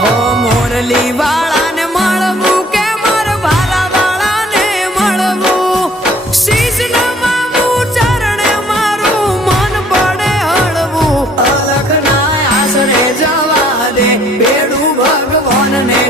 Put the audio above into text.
હો મોરલી વાળાને મળવું કે મારા ભાલા વાળાને મળવું શીશના મામું ચરણે મારું મન પડે હળવું અલખના આસરે જવા દે બેડું ભગવાનને